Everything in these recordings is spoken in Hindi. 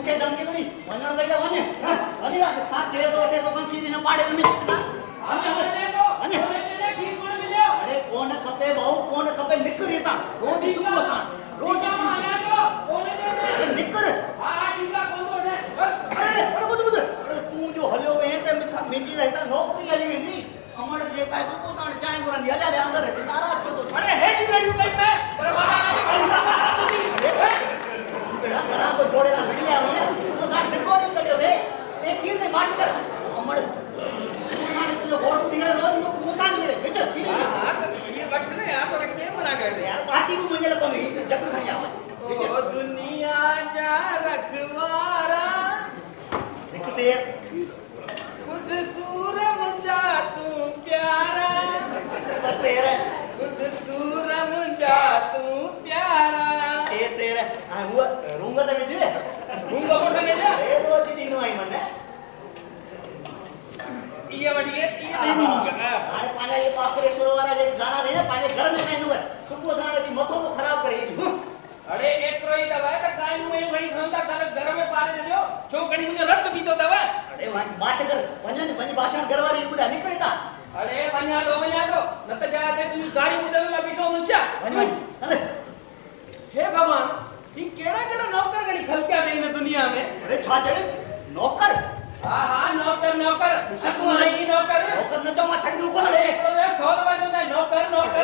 मुखे धमकी तो नहीं वञण दई वञे वञे छा थे तो अटे तो खीर न पाड़े में वञे अरे कोन खपे बहु कोन खपे निकरी ता रोज ही सुबह सा रोज अरे निकर हां ठीक है कोन तो अरे बुध बुध तू जो हलियो वे ते मिठा मिठी रहता नौकरी हली वेंदी अमड़ जे पाए तो पोताण चाय गुरंदी हले हले अंदर है नाराज छो तो अरे हेडी रही कई मैं बेड़ा करा को जोड़े ना भिड़िया हुई वो सा डिकोडी करियो रे एक खीर ने बाट कर अमड़ माने तो गोड़ निकले रोज को मुसा नहीं मिले बेच हां तो खीर बट ने यार तो के बना गए थे यार पार्टी को मंजल को नहीं जग भरिया ओ दुनिया जा रखवारा एक शेर खुद सूरम जा तू प्यारा शेर खुद सूरम जा तू प्यारा ए शेर हां हुआ रूंगा तो विजय रूंगा कोठने जा ए रोज दिनो आई मने ये बढ़िया ये नहीं अरे पाने ये पाखरेश्वर वाला जे गाना दे ना पाने घर में कहनु सुबह साणे दी मथो तो खराब करे अरे एतरो ही दवा है काई में घड़ी खंदा घर में पारे देजो छोकड़ी मुझे रक्त पीतो दवा अरे बात कर वने वने भाषण करवारी बुदा निकलता अरे वन्या दो नत जाते तू गाड़ी बुदा में बैठो मुछा वने चले हे भगवान ई केड़ा नौकर गणी खलक्या दे इन दुनिया में अरे छा चले नौकर हां नौकर तू नहीं नौकर न जाओ छड़ी दू को ले 100 दवा दो नौकर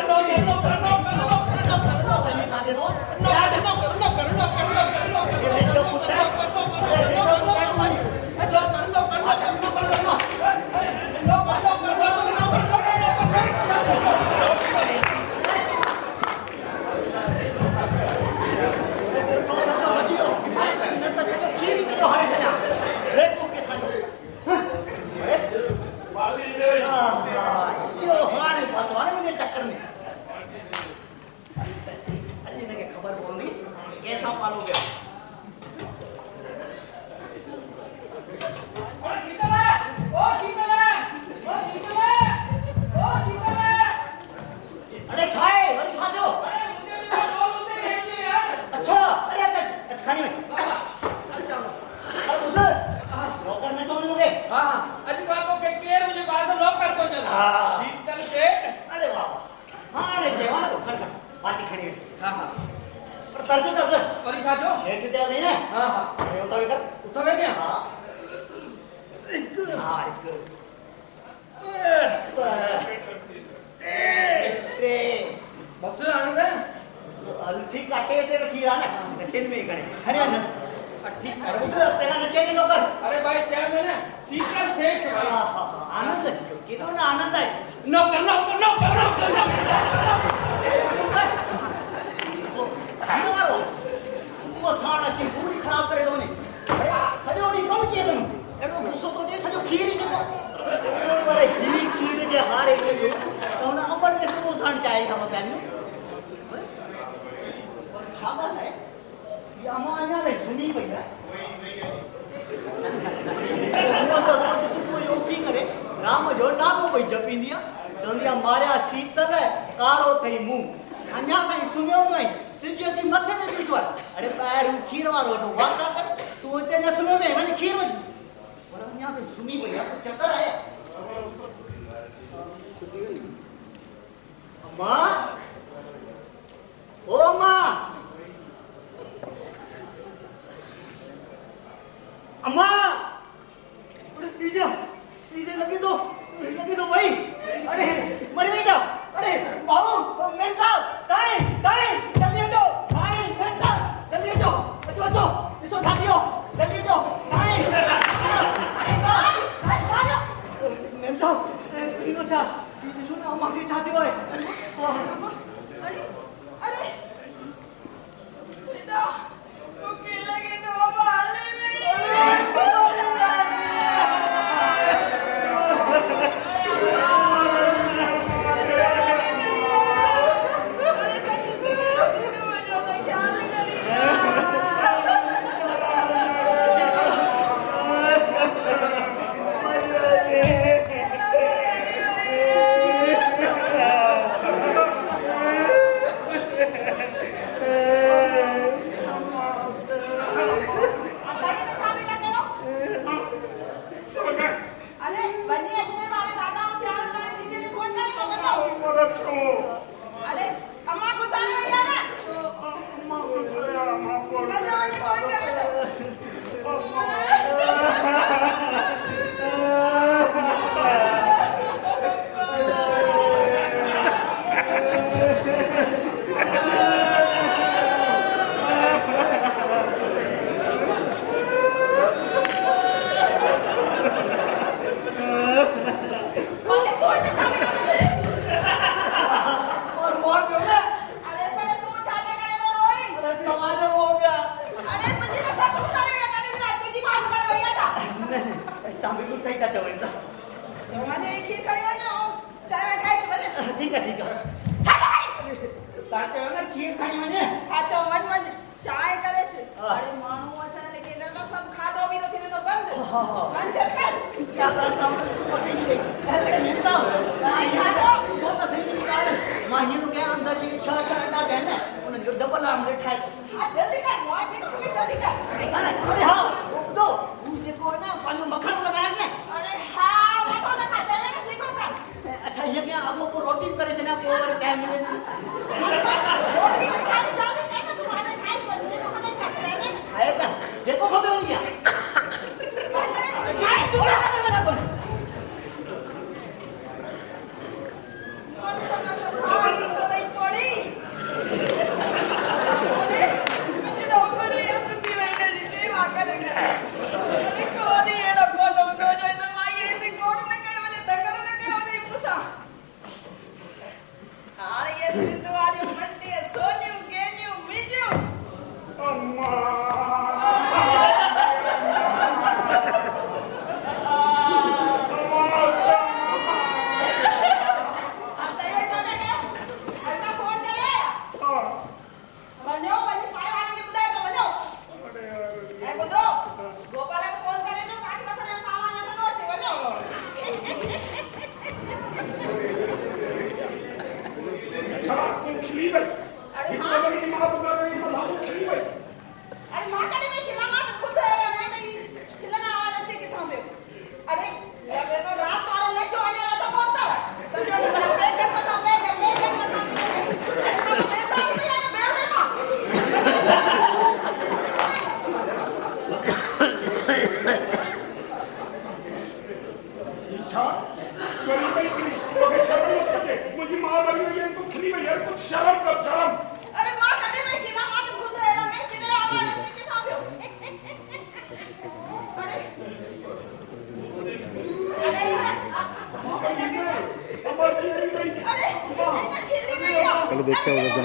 सही था चवण था माने खीर खड़ी वञो चाय में खाए वञे ठीक है ता चयो ना खीर खड़ी वञे हा चो वञ चाय करे अरे माण्हू अचण लॻे त सब खाधो बि तो थिए तो बंद वञ कर या ॻाल्हि तव्हां पते ई गई अरे मिलता दो तो सही निकाल मां हीरो के अंदर जी छह अंडा भेण उन जो डबल ऑमलेट ठाए हां जल्दी कर मां जी को भी जल्दी कर अरे हां वो दो मुझे को ना पांच मक्खन लगाया ने अरे हां वो तो ना खाते ना सीखो कर अच्छा ये क्या अब को रोटी करे से ना पोवर टाइम मिले रोटी में खाली जल्दी कर ना तुम्हारे खाए बंदे को हमें खाते हैं खाएगा देखो खबे हो गया नहीं दूरा करना ना बोल देखते होगा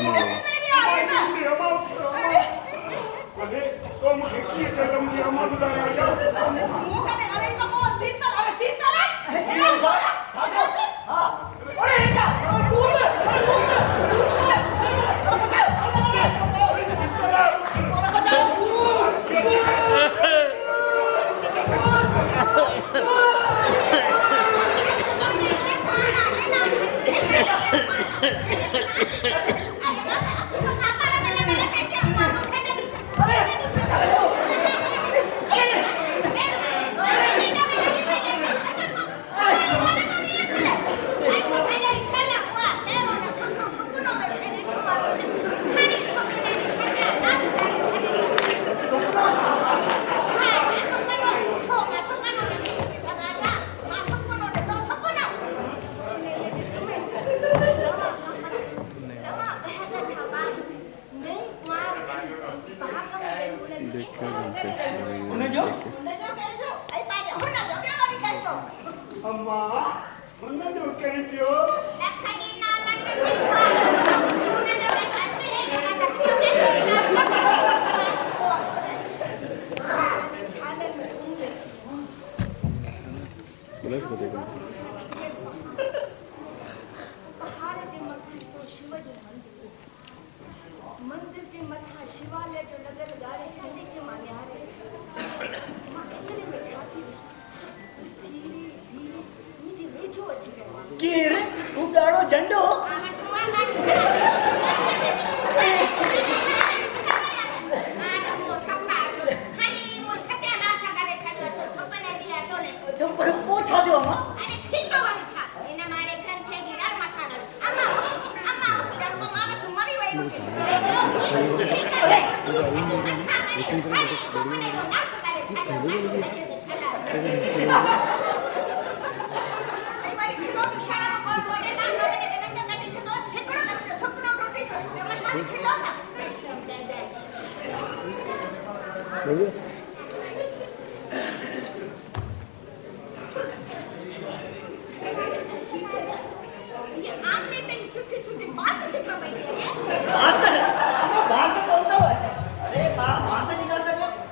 जाने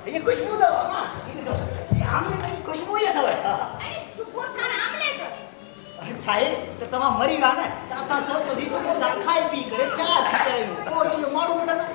ये खुशबू दो मां ये ॾिसो ये आमलेट जी खुशबू ही अथव अरे सुबुह साण आमलेट अच्छा है तो तमाम मरी वा न त असां सोचो थी सुबुह सां खाई पी करे तयार थी करे पोइ जो माण्हू वठंदा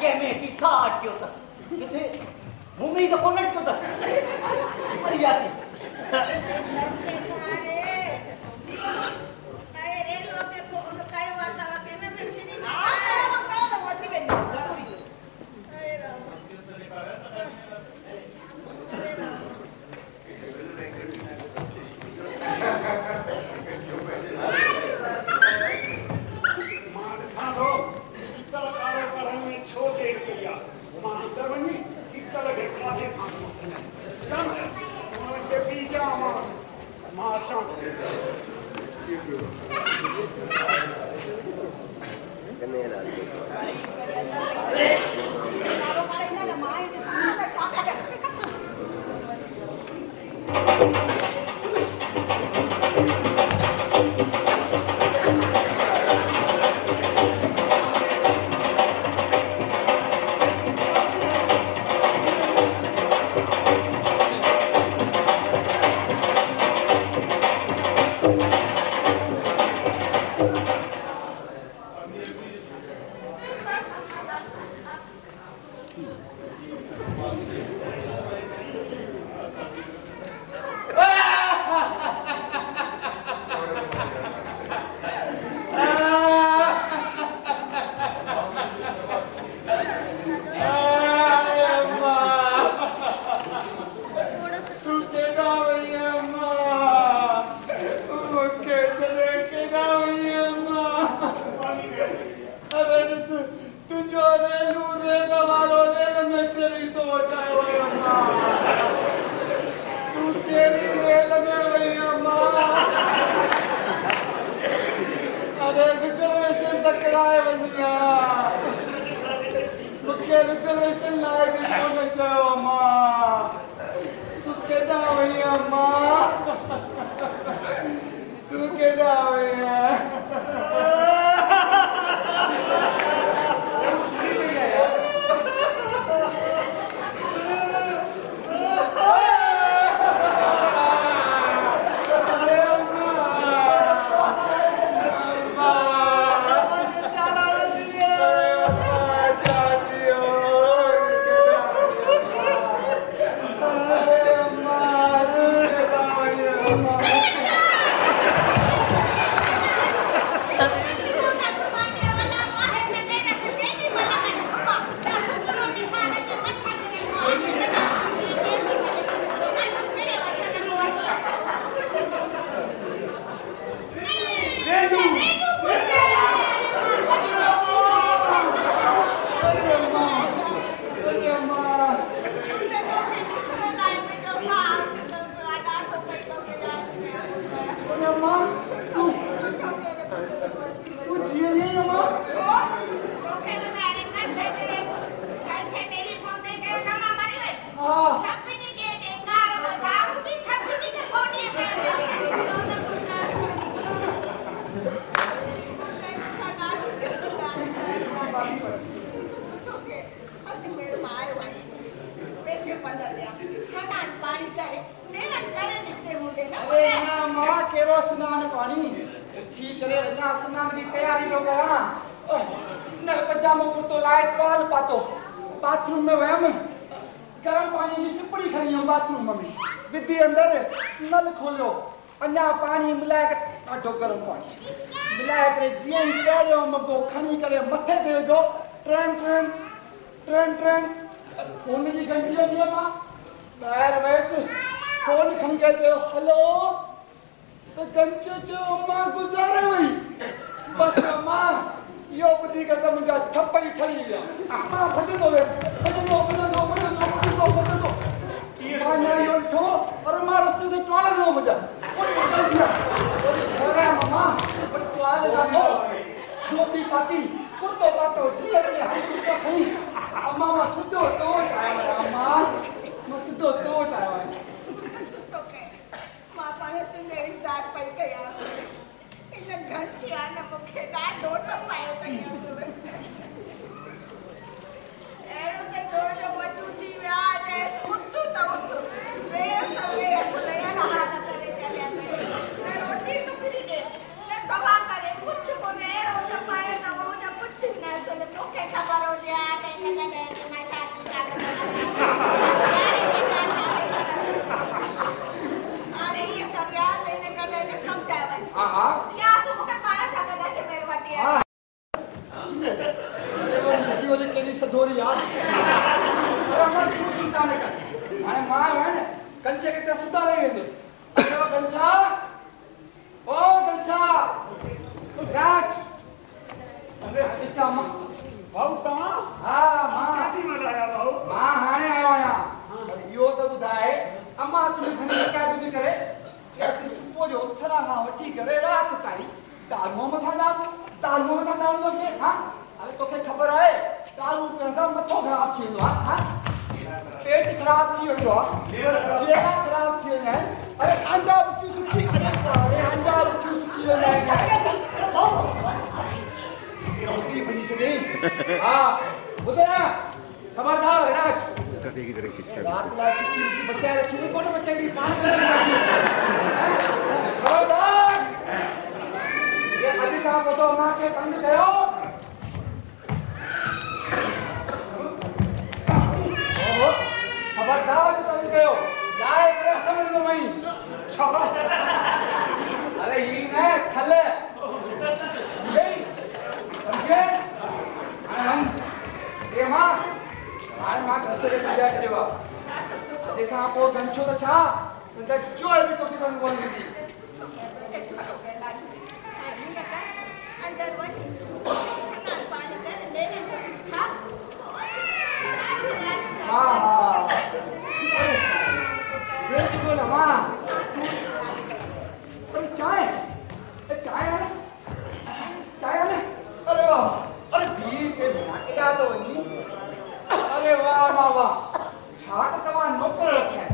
के में की साठ क्यों तस किथे मुंबई का कोनट क्यों तस अरे यासी अरे रे लोग के फोन कायो आता वा के ने मिसरी हां तो का वची बेन जरूरी अरे राम बाथरूम में वयम गरम पानी की सिपड़ी खड़ी हम बाथरूम में विधि अंदर नल खोलो अन्या पानी मिलाए के ॾाढो गरम पानी मिलाए करे जीअं ई पहिरियों मगो खणी करे मथे ते विधो train train train train phone जी घंटी हली मां ॿाहिरि वयसि फोन खणी करे चयो हलो त कंचो चयो मां गुज़ारे वई बसि मां यो बुद्धि करता मुझे ठप्पा ही ठरी गया मां भजंदो वियसि भजंदो मां ना यो ठो और मां रस्ते ते टोले दो मुझा कोई मामा टोले लाथो धोती पाती कुत्तो पातो जीअं के हाई कुत्तो खई अम्मा मां सिधो टोट आयो अम्मा मां सिधो टोट आयो सुतो के मां पाणे तुंहिंजे इंतज़ार पई कयासि इन घंटी आने मूंखे ॾाढो टपायो कयासि अहिड़ो त जो मजू थी विया चयसि उथ त उथ वेह त वेह वेहण हाल करे चलिया ऐं रोटी टुकरी ॾे न दवा करे कुझु कोन्हे अहिड़ो टपायो त हुन पुछ न तोखे ख़बर हुजे हा त हिन सदोरी यार अरे अम्मा तू चिंता न कर हाणे मां है न कंचे के सुधा रही वेंदो अरे कंचा ओ कंचा राज अरे ॾिसा अम्मा भाऊ तव्हां हा मां केॾी महिल आया भाऊ मां हाणे आयो आहियां इहो त ॿुधाए अम्मा तुंहिंजी खणी शिकायत करे कि सुबुह जो उथण खां वठी करे राति ताईं दारूअ मथां दारूअ मथां दारू लॻे हा अरे तोखे ख़बर आहे दारू पीअण सां मथो ख़राब थी वेंदो आहे हा पेट ख़राब थी वेंदो आहे जेका ख़राब थी वेंदा आहिनि अरे अंडा बुकी सुठी अरे अंडा बुकी सुठी वेंदा आहिनि रोटी बनी सके हा ॿुधां खबरदार राज रात लाइ चिट्ठी बचाए रखी हुई कोन बचाई पाण खबरदार ये अॼु खां पोइ मां खे तंग कयो ओहो खबरदार तंग कयो लाए करे हथ में ॾिनो मई अरे ही न खल यही समझे ये मां हाणे मां कंचे खे सम्झाए छॾियो आहे तंहिंखां पोइ कंचो त छा तुंहिंजा चोर बि तोखे कोन कोन ॾींदी अंदर वञी सनान पाणी करे ॾेरे हा हा हा बिल्कुलु अम्मा अरे चाय आने अरे वाह अरे धी के बिना केॾा थो वञी अरे वाह वाह वाह छा त तव्हां नौकर रखिया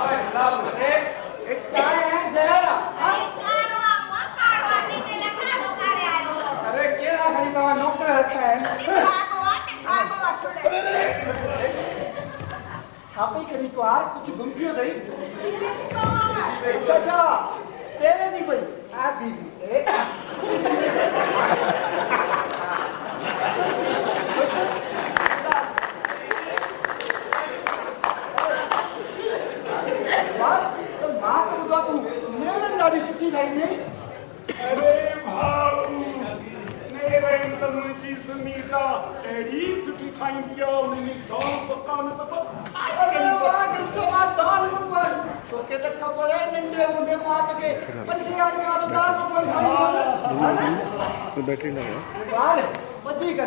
अरे चाय है ज़हर अरे केड़ा खाली तव्हां नौकर रखिया आहिनि छापी करी कुआर कुछ गुम थियो अथई अच्छा तेरे दी पई आ बीबी ॾाढी सुठी ठाहींदी अरे भाऊ मेरे अंदर मुंहिंजी सुनीता अहिड़ी सुठी ठाहींदी आहे उनमें दाल पकान त बस अरे वाह कंचो मां दाल पकवान तोखे त ख़बर आहे नंढे हूंदे मां तोखे 5 आने वालो दाल पकवान खाई बैटरी न वाह वधीक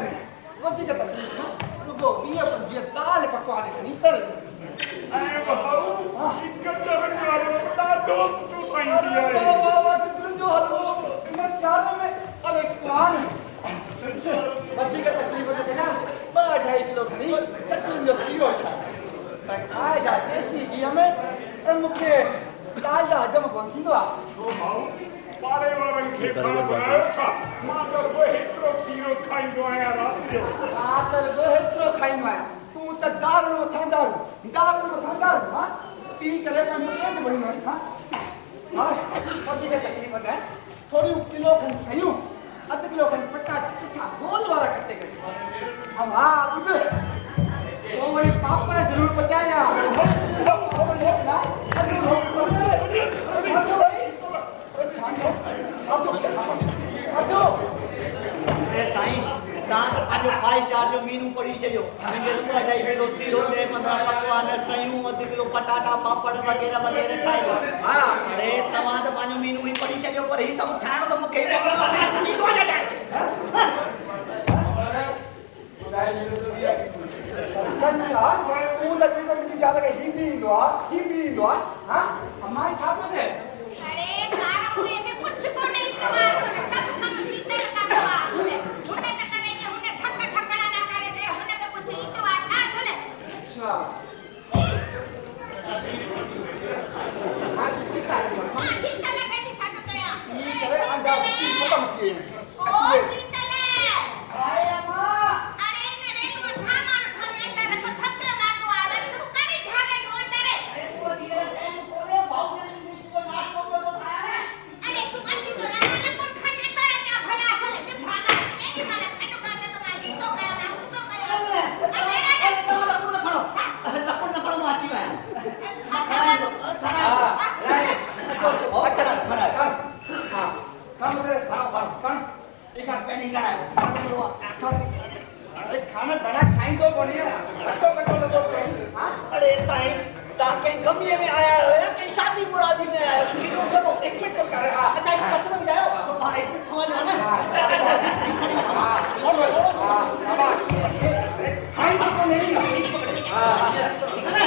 तकलीफ़ न रुगो 20-25 दाल पकवान खणी तर अरे भाऊ हिकु चवण वारो ॾाढो सुठो ठाहींदी अरे आहे वाह वाह कित्र जो हलवो इन सियारे में अरे कुआन वधीक तकलीफ़ न कया 2-2.5 किलो खणी कचरियुनि जो सीरो ठाहे खाए जा देसी घीअ में ऐं मूंखे दाल जा हजम कोन थींदो आहे छो भाऊ पाड़े वारनि खे ख़बर आहे छा मां त हेतिरो सीरो खाईंदो आहियां राति जो हा त हेतिरो खाईंदो आहियां तूं त दारू मथां दारू हा पी करे पंहिंजो पेट भरींदो आहीं हा वधीक तकलीफ़ न थोरियूं किलो खनि सयूं 1/2 किलो खनि पटाटा सुठा गोल वारा कटे करे ऐं हा ॿुध पोइ वरी पापड़ ज़रूरु पचाइजां अरे साईं तव्हां त पंहिंजो 5 स्टार जो मीनू पढ़ी छॾियो मुंहिंजे 2-2.5 किलो सीरो 10-15 पकवान सयूं 1/2 किलो पटाटा पापड़ वग़ैरह ठाहियो अरे तव्हां त पंहिंजो मीनू ई पढ़ी छॾियो पर हीउ सभु खाइणो त मूंखे ई पवंदो तूं त मुंहिंजी ज़ाल खे ही बि ईंदो आहे हा अम्मा छा पियो थिए अरे कार हुए में कुछ को नहीं कवा सब कम सीधे करवा हुने त करे के हुने ठक्कड़ा ना करे दे हुने के कुछ ई तो अच्छा चले अच्छा हां सीता लगे दी सकते हैं ये करे अंडा की खत्म किए ओ सीतले आए अम्मा अरे ने रेलवे सामान खरीदे तेरे को थक्के लागो आवे तू करी झागे ढोंदे रे को धीरे से कोने भाव के को नाश्तो को तो खाया रे अरे तू अति तो लाना कौन खाने तेरे क्या भला चले ते भागा एनी माने सेटो काटे तो मैं ही तो गया मैं तो गया अरे लपड़ माची में हां अच्छा खड़ा हां काम करे अरे खाना बना खाई तो बढ़िया कटो कटो लगो हाँ अरे साईं तव्हां कंहिं गमले में आया आहियो या कंहिं शादी मुरादी में आया आहियो हीरो करो एक मिनट तो कर हाँ अच्छा हिकु कचरो विझायो हा हिकु थोरो जो न खाई तो नहीं हाँ ठीक है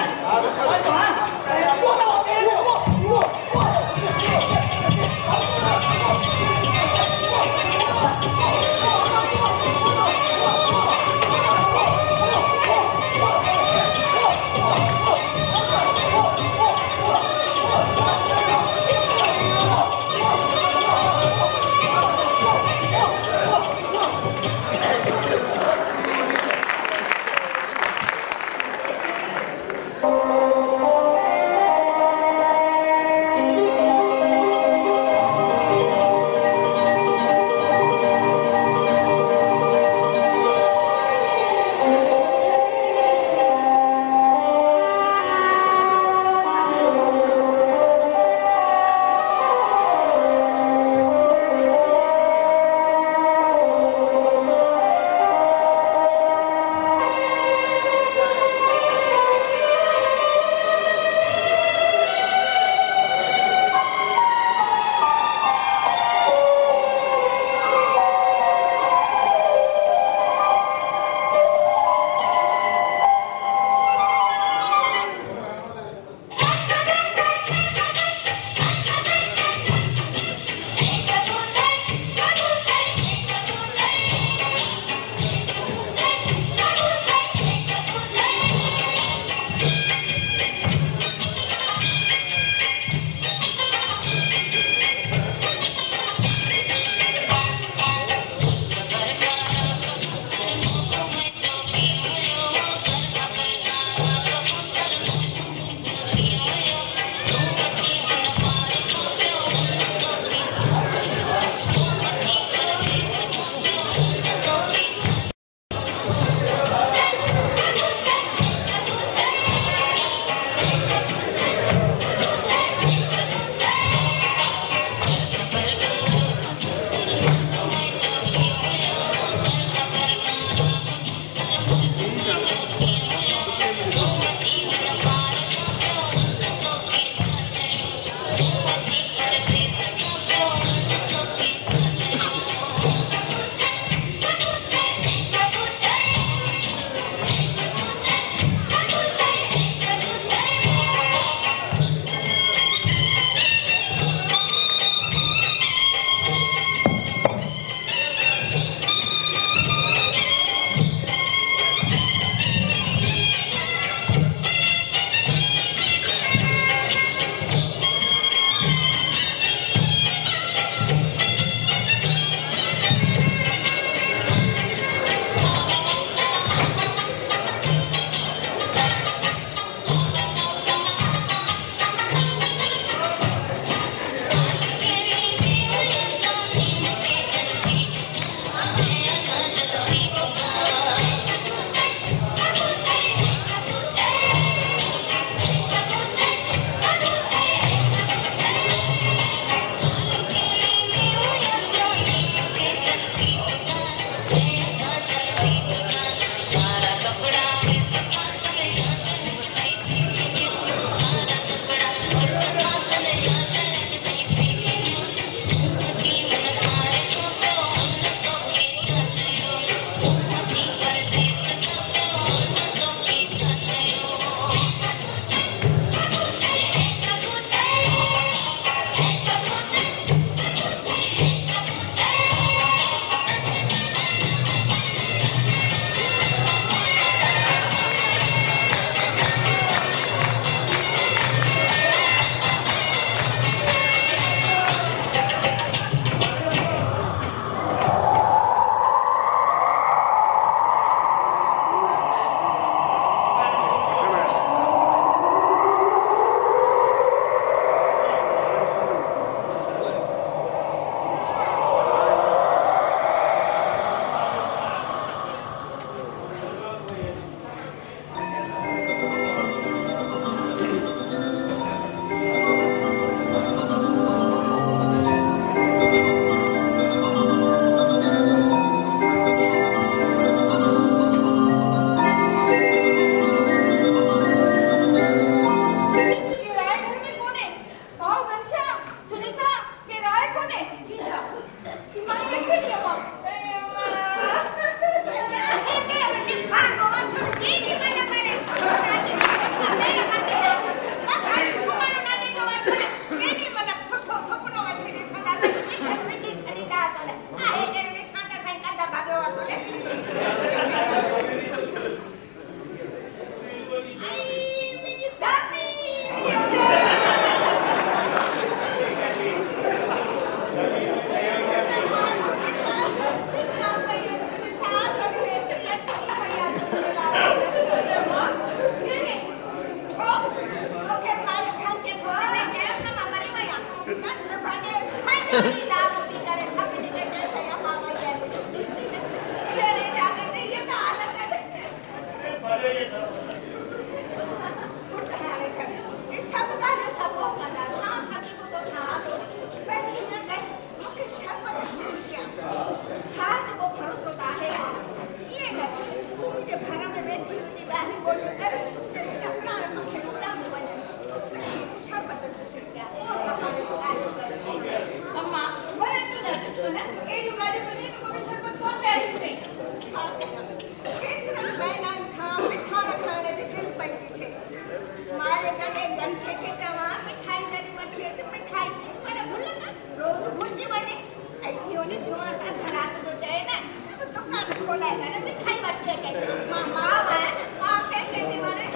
करे मिठाई बाटी के मामा वन मां के दीवाने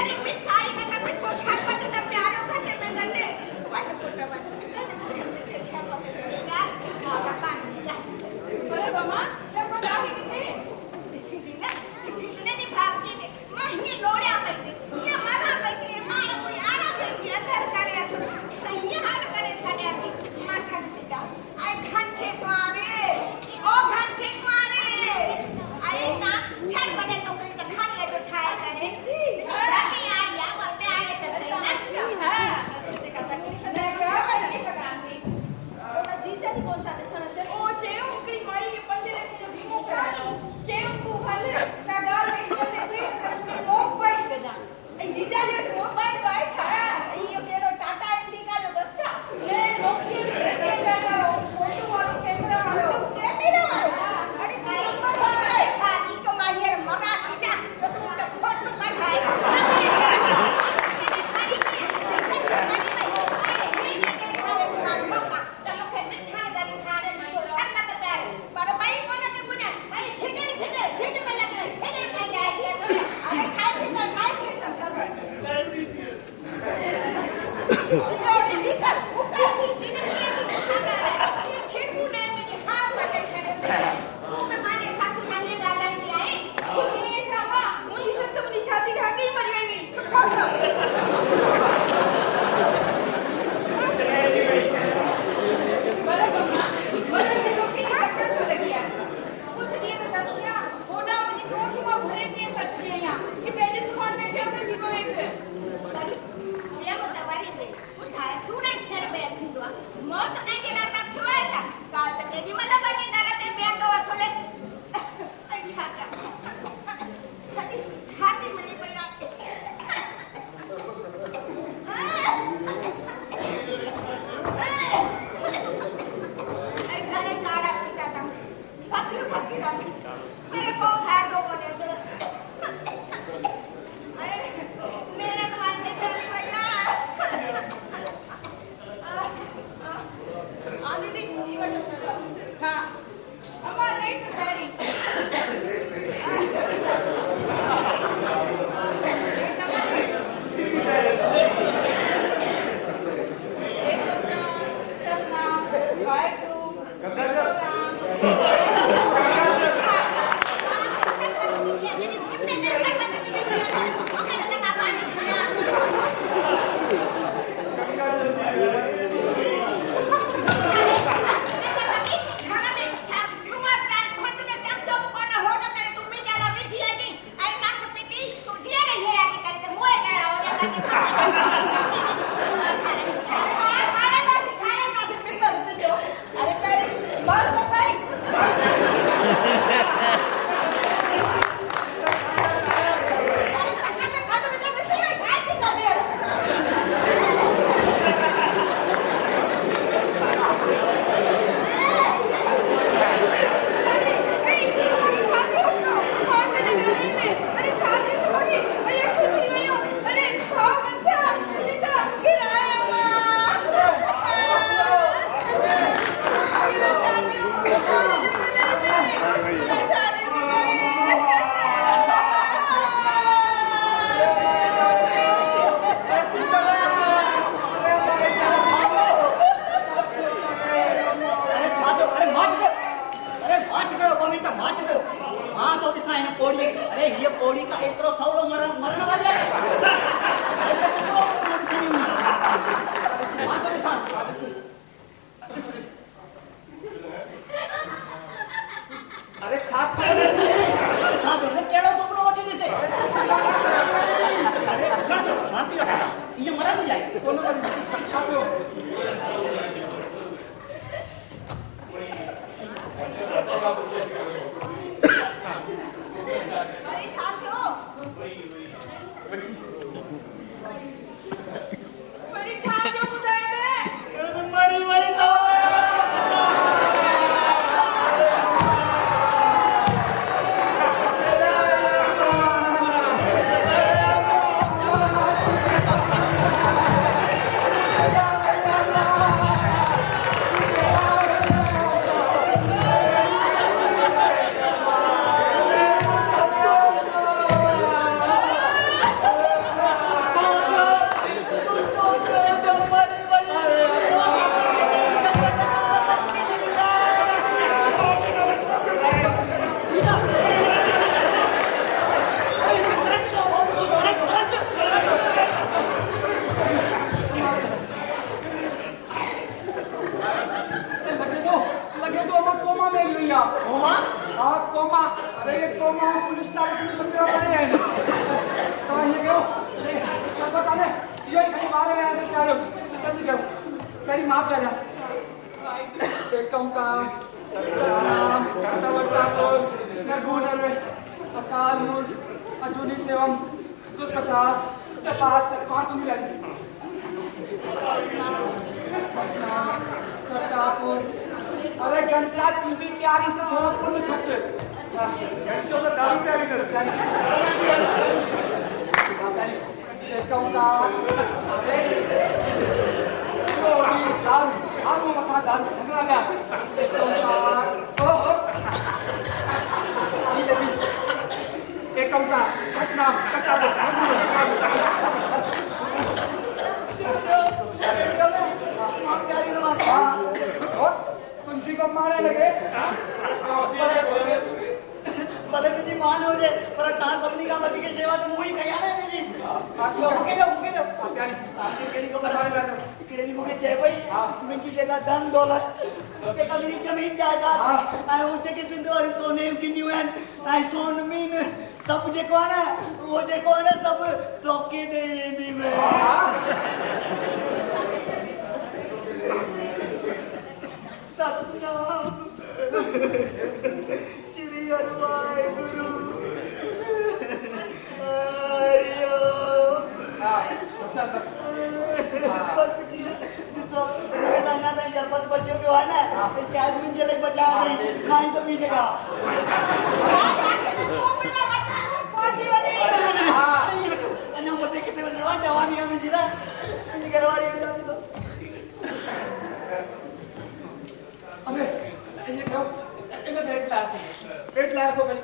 अरे मिठाई न का मिठो शरबत न प्यारो घटे में घटे वन पुट वन शरबत यार मां पानी दे अरे मामा शरबत आ गई थी इसी दिन ने भाग के मां ही लोड़या पई थी ये मारा पई थी मार कोई आरा पई थी अंदर करे असो ये हाल करे छाड्या थी मां छाडी दीदा आई घंटे मारे ओ घंटे मारे आई ना छट बदे नौकरी त खाने जो ठाया करे घंटे आ या बप्पे आए त सही नाच हां ते का तकलीफ है बराबर नहीं पकांदी ओ जीजा जी कौन सा सण से ओ चेऊ उकरी माई के पंजे लेके जो भीमो करायो चेऊ तू हल ना गाल के से पीट कर मोबाइल के जा ए जीजा जी मोबाइल वाई छा ये केरो टाटा इंडिका जो दस्या ले नौकरी के जाना फोटो वालो कैमरा वालो अरे नंबर वाले खाली तो माहिर मना खींचा तो तुम तो फोटो कढाई दुनिया कोमा हाँ कोमा अरे ये कोमा पुलिस स्टाफ में समझा पड़े हैं तो ये क्यों सब बता दे ये कहीं मारे गए हैं स्टारों जल्दी करो मेरी माँ पे आ जा एक का सलाम कांतावटापुर नरगुनरे अकाल मूर्त अजूनी सेवम कुछ प्रसाद चपास से कौन तुम मिला करतापुर अरे गंजा तुम भी प्यारी से थोड़ा पुण्य खट्टे गंजो तो दारू प्यारी कर कहूँगा अरे छोड़ी दारू दारू मत दारू भगना गया ओहो ये देखी एक कहूँगा घटना कटा दो तुमची को मारे लगे भले मुझे मान हो जाए पर कहाँ सबनी का मती की सेवा तो मुझे कहीं आना है जी मुके जाओ आपने केड़ी को बता केड़ी मुके चाहिए भाई मेरी जगह धन दौलत के कभी जमीन जायदाद आई ऊंचे के सिंदूर सोने की न्यू एंड आई सोन मीन सब जे को ना वो जे को ना सब धोखे दे दी मैं सतनाम श्री हनुमान गुरु शरबत बच्चों पे है ना शायद मुझे लग बचा नहीं खाई तो पीछेगा कितने बजे जवानी में जीरा घरवाली अबे ये क्यों इन्हें वेट लाया तो भाई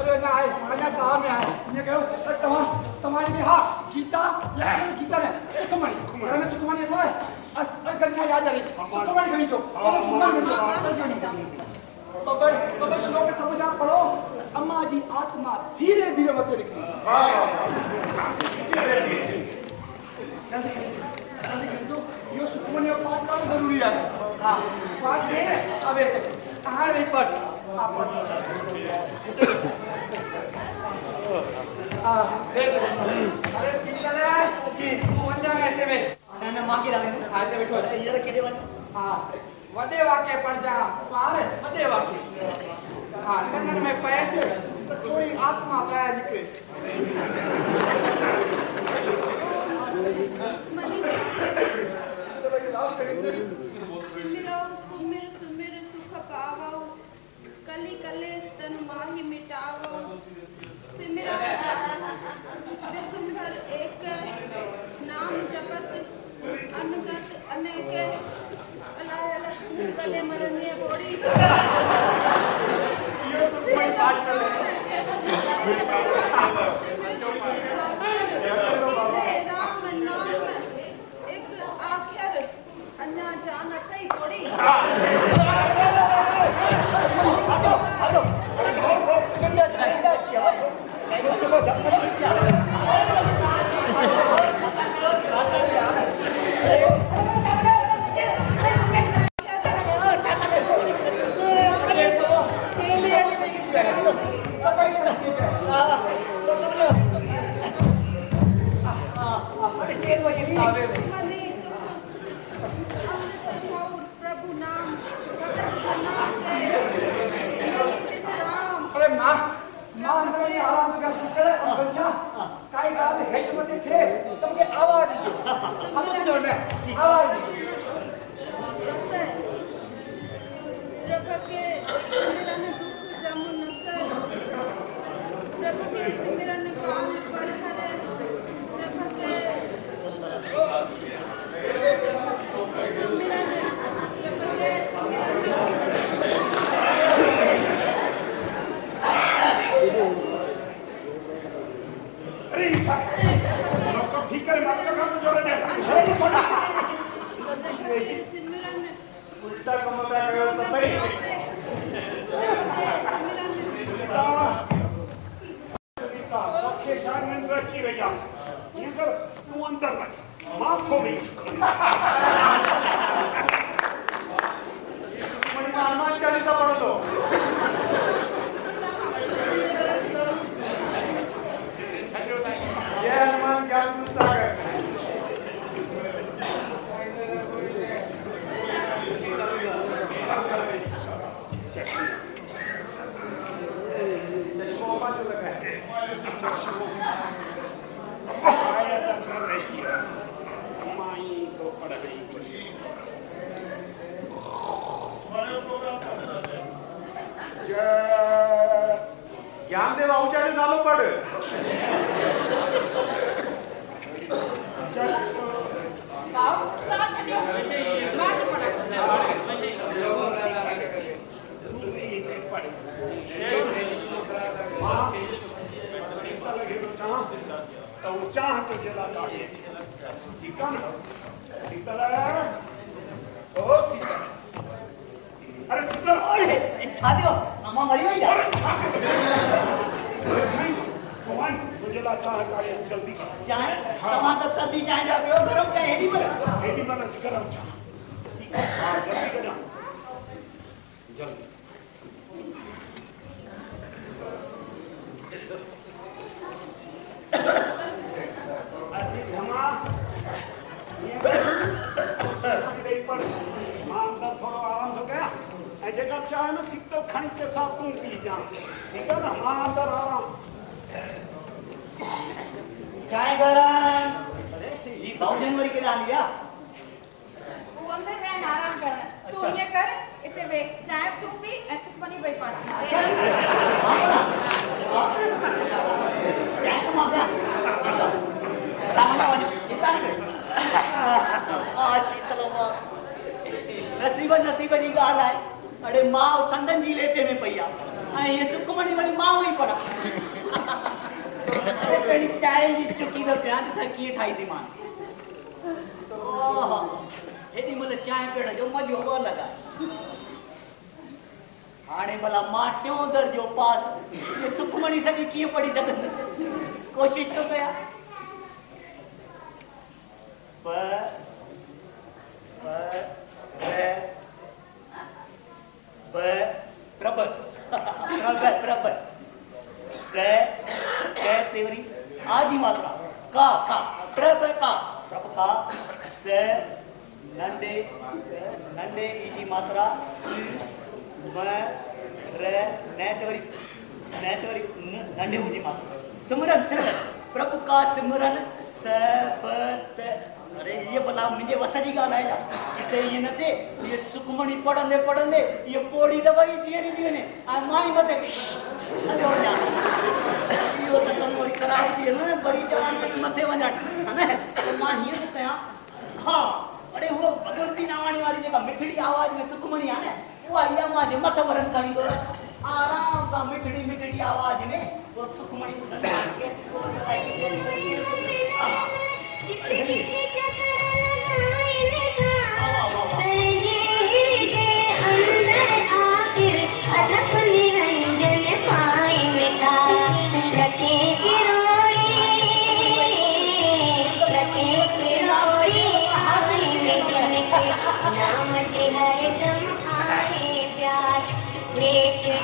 अरे ना आए मजा साहब में आए ये क्यों तुम्हारी भी हाँ गीता गीता ने सुकुमारी मेरा नाम सुकुमारी था अरे गंजा याद आ रही सुकुमारी कहीं जो बबर श्लोक के समझ आप पढ़ो अम्मा जी आत्मा धीरे धीरे मत लिखी यो सुकुमारी और पाठ का जरूरी है हाँ पाठ है अबे कहाँ नहीं पढ़ अरे सीता ने जी तू बन जा ऐसे में ना मां की रावे आते बैठो ये केड़े वन हां वदे वाक्य पढ़ जा पार वदे वाक्य हां कन्नड़ में पैसे तो थोड़ी आत्मा बाहर निकले सुमिर सुमिर सुख पावो कली कले स्तन माही मिटावो सिमरा विसुंभर एक नाम जपत अनगत अनेक अलाय गले मरने बोड़ी राम नाम एक आखिर अन्या जानत ही थोड़ी प्रभु नाम भगत जना के अरे माँ अंदर में आराम कर सकते हैं और बच्चा काई गाल हेट मत थे तुमके आवाज दो हम तो जोड़ना आवाज प्रभु के सिमरन दुख जम नसर प्रभु के सिमरन काल पर हरे प्रभु के सिमरन प्रभु के ठीक है मत का काम जोड़े ने सिमरन उल्टा कम होता है सब भाई शान में रची रही ये कर तू अंदर मत मां थोड़ी ज्ञानदेव आहूजा जो नालो पढ़ तो चाह तो जला काटे ठीक है ना सीता ओ सीता अरे सीता अरे छाती हो अम्मा मरी हुई है भगवान तो जला चाह काटे जल्दी चाय टमाटर सर्दी चाय डाल दो गरम चाय हेडी बना गरम चाह ठीक है हां जल्दी करना जल्दी चाहे ना सीतो खणीचे साथ तू पी जा ठीक है ना हाँ अंदर आराम चाय गरम अरे ये 2 जनवरी के डाल लिया वो अंदर मैं आराम कर तू ये कर इतने वे चाय तू पी ऐसे बनी भाई पास चाय कमा गया रामना वाली चिंता न कर शीतलम्मा नसीब जी गाल है अरे माँ संदन जी लेटे में पैया ये सुखमणी वाली माँ वही पड़ा अरे पेड़ी चाय जी चुकी तो प्यान सा किए ठाई थी मां एडी मल चाय पेड़ जो मजो वो लगा आने भला मां ट्यों दर जो पास ये सुखमणी सकी किए पड़ी सकत कोशिश तो कया प्रबर तेवरी आदि मात्रा का प्रभ का से नंडे इजी मात्रा नेटवरी नंडे उजी मात्रा सिमरन प्रभु का सिमरन सबत अरे ये भला मुझे वसरी गाल है इते ये नते ये सुखमणी पढ़ंदे ये पोड़ी दवाई चेरी जीने आ माई मते अरे हो जा यो त कम कोई खराब थी है ना बड़ी जवान के मथे वञण है ना तो मां ये तो कया हां अरे वो भगवती नावाणी वाली जेका मिठड़ी आवाज में सुखमणी है ना वो आया मां जे मथे वरन खणी दो आराम सा मिठड़ी आवाज में वो सुखमणी ॿुधंदा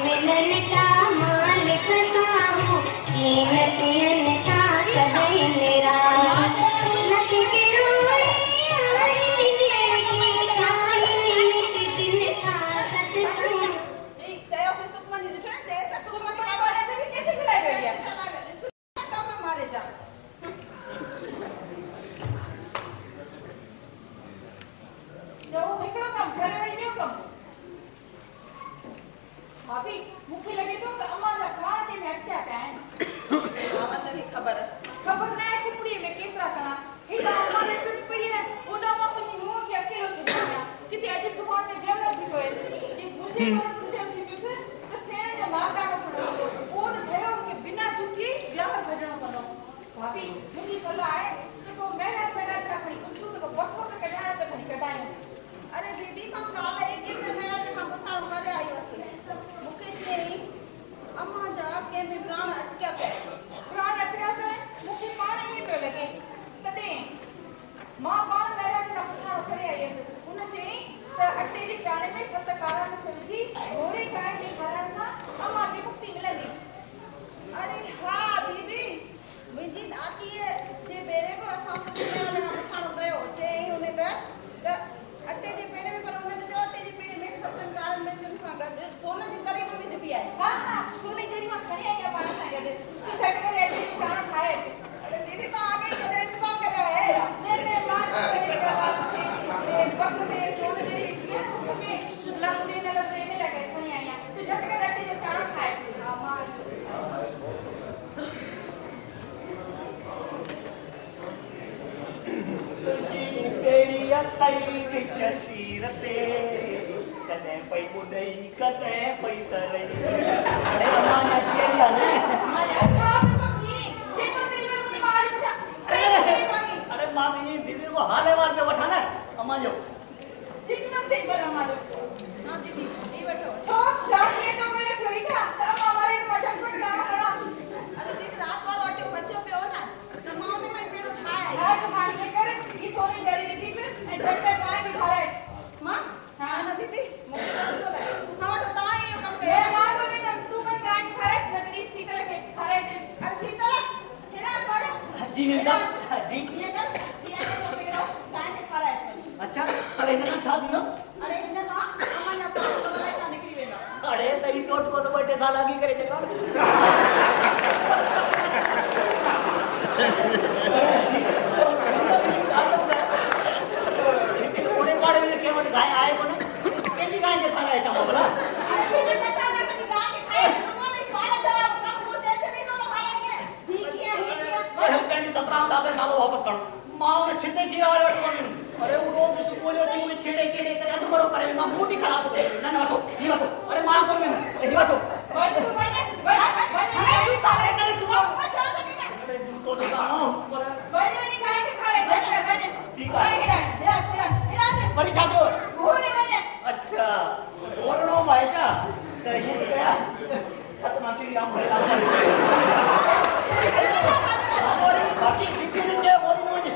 मिलन का मालिक साहू कीमत का कदई निराश लकी के रोए आई मिलेगी चांदनी दिन का सत्संग चाहे उसे सुखमनी दिखे ना चाहे सुखमनी वाले से भी कैसे खिलाए भैया काम में मारे जा जो हिकड़ो काम करे वही ॿियो कम भाभी मुखे लगे तो अम्मा जा प्राण ते में अटकिया पिया आहिनि मां त खबर न आहे कुपड़ी में केतिरा कणा हेॾा अम्मा ने पिट पई है ओॾा मां पंहिंजी नुंहुं खे अकेलो छॾिया किथे अॼु सुभाणे में ॿियो न थी पए कि मुंहिंजे घर मुंहिंजे थी पियुसि त सेण जो लाॻा वठणो उहो त ठहियो मूंखे बिना चुकी ॿिया भॼणो पवंदो भाभी मुंहिंजी सलाह आहे कि पोइ महिनत था खणी कुझु त वक़्त कढाइण त खणी कढायूं अरे दीदी मां काल्ह एक महीना जे मां पुछाण करे आई हुअसि मूंखे चई अम्मा जा कंहिं में प्राण अटकिया पिया मूंखे पाण ईअं पियो लॻे तॾहिं मां पाण महिला जे लाइ पुछाण करे आई हुअसि हुन चई त अटे जे चाणे में 7 कारा मिर्च विझी कई बिच सीर ते कदे पई बुडई कदे पई तरई अरे अम्मा ने किया ने अरे मां दीदी को हाले वार पे बैठा ना अम्मा जो कितना सही बना मारो हां दीदी ये बैठो तो जान ये तो कोई रखोई था तब हमारे मटन पर काम करा अरे दीदी रात भर वाटे बच्चों पे हो ना तो मां ने मैं पेड़ उठाया यार तो मार के कर ये थोड़ी देरी दीदी फिर झटके गाय बिठा रहे मां हां ना दीदी मुझे तो ले उठाओ तो दाई ये कम दे मां को भी तू मैं गाय बिठा रहे नगरी शीतल के खा रहे अरे शीतल हेरा छोड़ो जी मिर्जा जी ये कर ये तो पेड़ो गाय के खा रहे अच्छा अरे इन्हें छा दियो अरे इन्हें ना अम्मा ने अपना मलाई का निकली वेला अरे तई टोट को तो बर्थडे साल आगे करे जका इतने ओड़े पाड़े में के मत गाय आए कोने केजी गाय के थारा है तम बोला अरे फिर तो ताना तो गाय के खाए तुमको नहीं खाना जरा कम पूछे से नहीं तो खाएंगे ठीक है अरे पेनी 17 दास सालों वापस करो मां ने छिते की आ रहे कोने अरे वो रोज स्कूल होती में छेड़े छेड़े करे तो बरो करे ना मूड ही खराब हो गई ना ना तो ये बात अरे मां को में ये बात भाई तू भाई तू तारे करे तू अरे तो दानो बोले भाई नहीं गाय के खा रहे भाई ठीक है मेरा परीक्षा दो होने वाले अच्छा ओरणो भाईचा तो ये गया सतनाम श्री राम भला बाकी दिखे नीचे बोली ना मुझे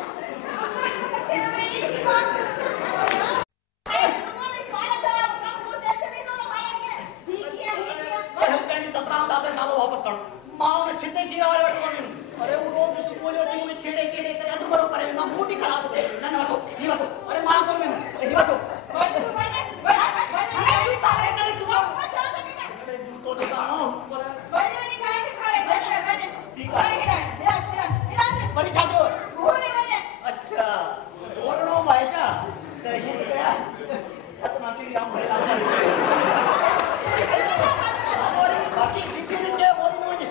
छिते की आ रहे कोने अरे वो रोज स्कूल होती में छेड़े छेड़े करे तो बरो करे ना मूड ही खराब हो गई ना ना तो ये बात अरे मां को में ये बात भाई तू तारे करे तू अरे तो दानो बोले भाई नहीं गाय के खा रहे ठीक है मेरा परीक्षा दो होने वाले अच्छा ओरणो भाईचा तो ये गया सतनाम श्री राम भला बाकी दिखे नीचे बोली ना मुझे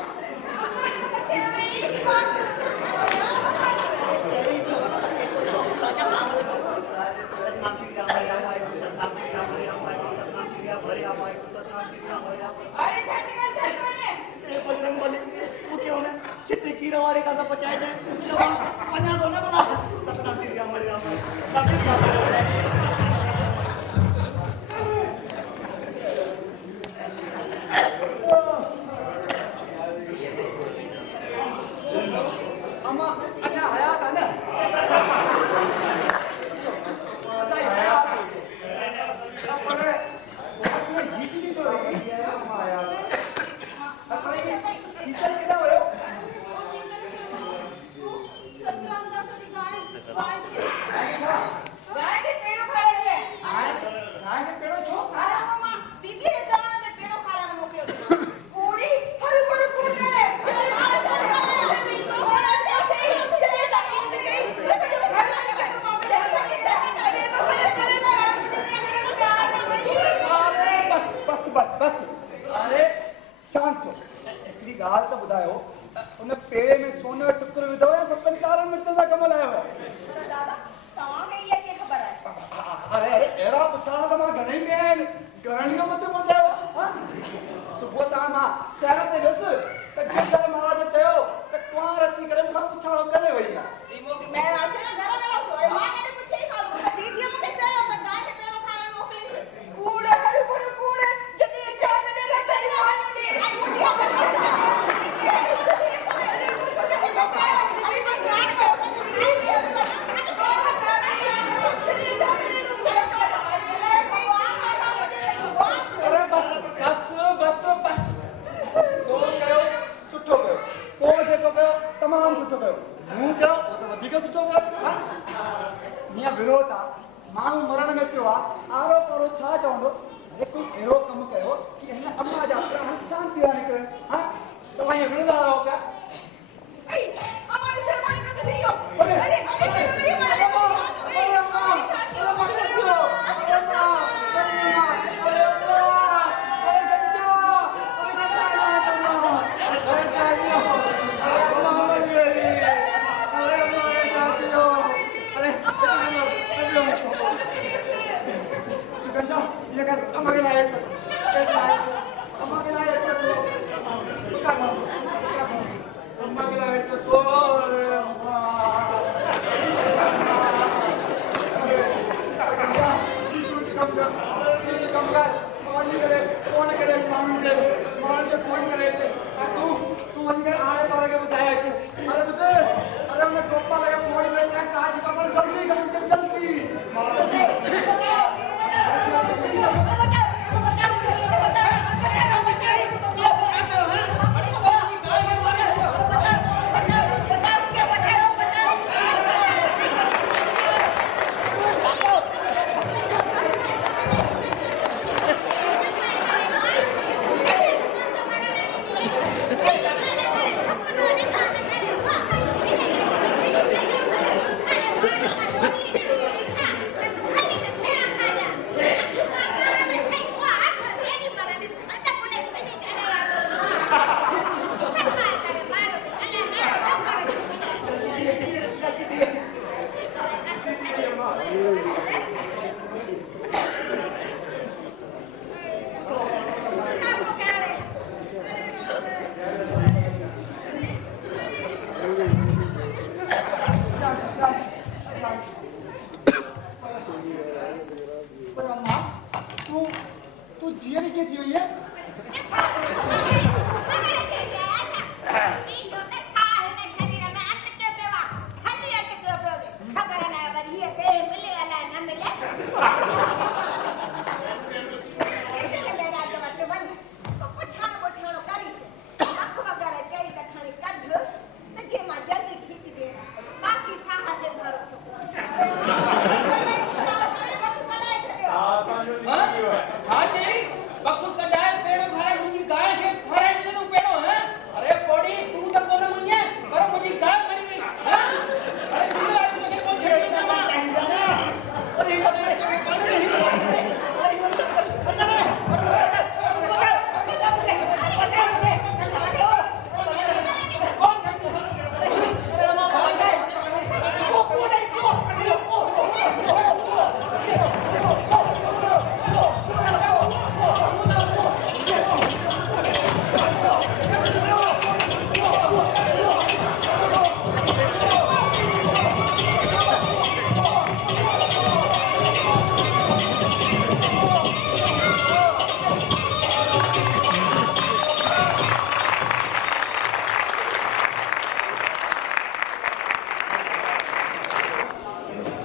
छिते की रवारे का पचाए दे अन्या तो ना बता सतनाम श्री राम अम्मा अन्ना आया था ना तमाम सुठो कयो मूं कयो वो तो वधीक सुठो कयो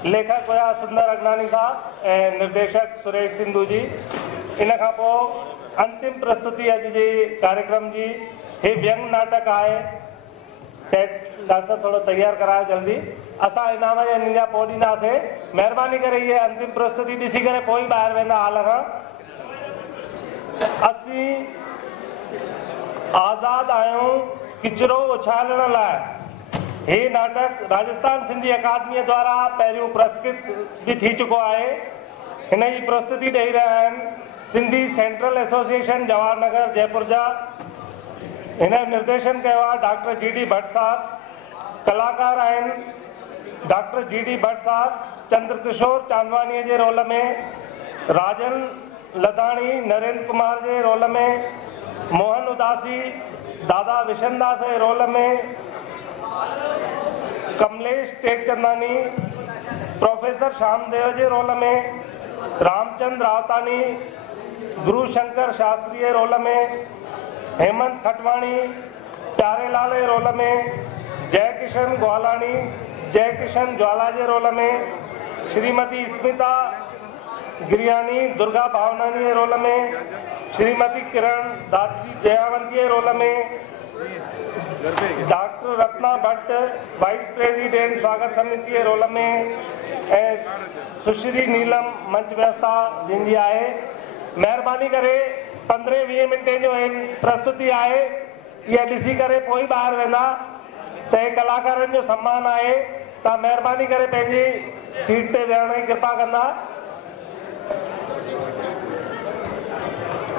लेखक हुआ सुंदर अगनानी साहब ऐं निर्देशक सुरेश सिंधु जी। इन खां पोइ अंतिम प्रस्तुति अॼु जे कार्यक्रम जी हे व्यंग नाटक आहे। सेट डॉक्टर थोरो तैयार करायो जल्दी। असां इनाम जा हिननि जा पोइ ॾींदासीं। महिरबानी करे इहे अंतिम प्रस्तुति ॾिसी करे पोइ ई ॿाहिरि वेंदा हाल खां। असीं आज़ाद आहियूं किचिरो उछालण लाइ। हे नाटक राजस्थान सिंधी अकादमी द्वारा पहिरियों पुरस्कृत भी थी चुको है। इन जी प्रस्तुति ॾेई रहा आहिनि सिंधी सेंट्रल एसोसिएशन जवाहरनगर जयपुर जा। इन निर्देशन किया डॉक्टर जी.डी. भट्ट साहब। कलाकार आहिनि डॉक्टर जी.डी. भट्ट साहब चंद्रकिशोर चांदवानी के रोल में, राजन लदानी नरेंद्र कुमार के रोल में, मोहन उदासी दादा विशनदास के रोल में, कमलेश टेकचंदानी प्रोफेसर श्यामदेव के रोल में, रामचंद्र रावतानी गुरु शंकर शास्त्री के रोल में, हेमंत खटवाणी प्यारेलाल के रोल में, जयकिशन ग्वालानी जयकिशन ज्वाला के रोल में, श्रीमती स्मिता गिरियानी दुर्गा भावनानी के रोल में, श्रीमती किरण दासी जयावंती के रोल में, doctor Ratna Bhatt vice president स्वागत समिति के रोल में, सुश्री नीलम मंच व्यवस्था जिनकी है। मेहरबानी करे 15-20 मिनट जो प्रस्तुति है ये ॾिसी करे पोइ ॿाहिरि वेंदा। त कलाकारनि जो सम्मान है। तव्हां मेहरबानी करे पंहिंजी सीट ते वेहण जी कृपा कंदा।